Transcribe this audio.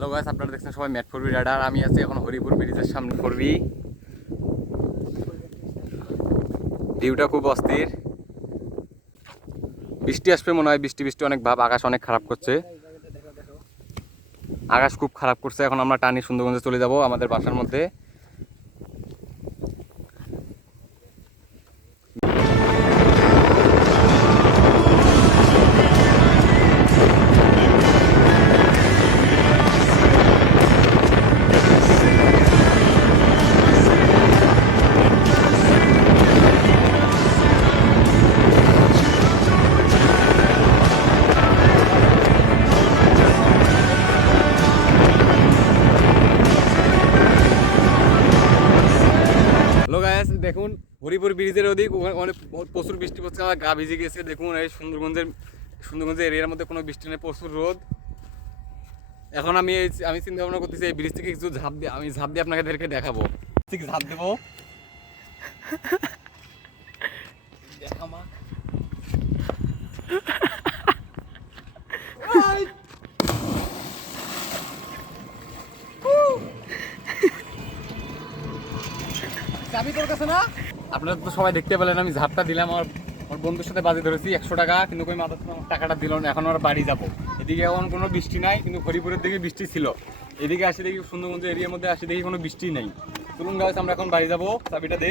Hello guys, আপনারা দেখছেন সবাই ম্যাট ফরবি রাইডার। আমি আছি এখন হরিপুর ব্রিজের সামনে। ফরবি ভিউটা খুব অস্থির। বৃষ্টি আসবে মনে হয়, বৃষ্টি বৃষ্টি অনেক ভাব। আকাশ অনেক খারাপ করছে, আকাশ খুব খারাপ করছে। এখন আমরা টানি সুন্দরগঞ্জে চলে যাব আমাদের বাসার মধ্যে। হ্যালো গাইস, দেখুন হরিপুর ব্রিজের ওদিক অনেক প্রচুর বৃষ্টি পড়ছে, আমার গা ভিজে গেছে। দেখুন এই সুন্দরগঞ্জের এরিয়ার মধ্যে কোনো বৃষ্টি নেই, প্রচুর রোদ। এখন আমি চিন্তা ভাবনা করতেছি এই ব্রিজ থেকে কিছু ঝাঁপ দিয়ে আপনাদেরকে দেখাবো। ঠিক ঝাঁপ দেবো, চাবি তোর কাছে না? আপনারা তো সবাই দেখতে পেলেন আমি ঝাপটা দিলাম। আমার বন্ধুর সাথে বাজি ধরেছি 100 টাকা, কিন্তু কই মাত্র আমার টাকাটা দিল না। এখন আমরা বাড়ি যাবো। এদিকে এখন কোনো বৃষ্টি নাই, কিন্তু হরিপুরের দিকে বৃষ্টি ছিল। এদিকে আসি দেখি সুন্দরগঞ্জ এরিয়ার মধ্যে আসি দেখি কোনো বৃষ্টি নেই। চলুন গাইস, আমরা এখন বাড়ি যাবো। চাবিটা দে।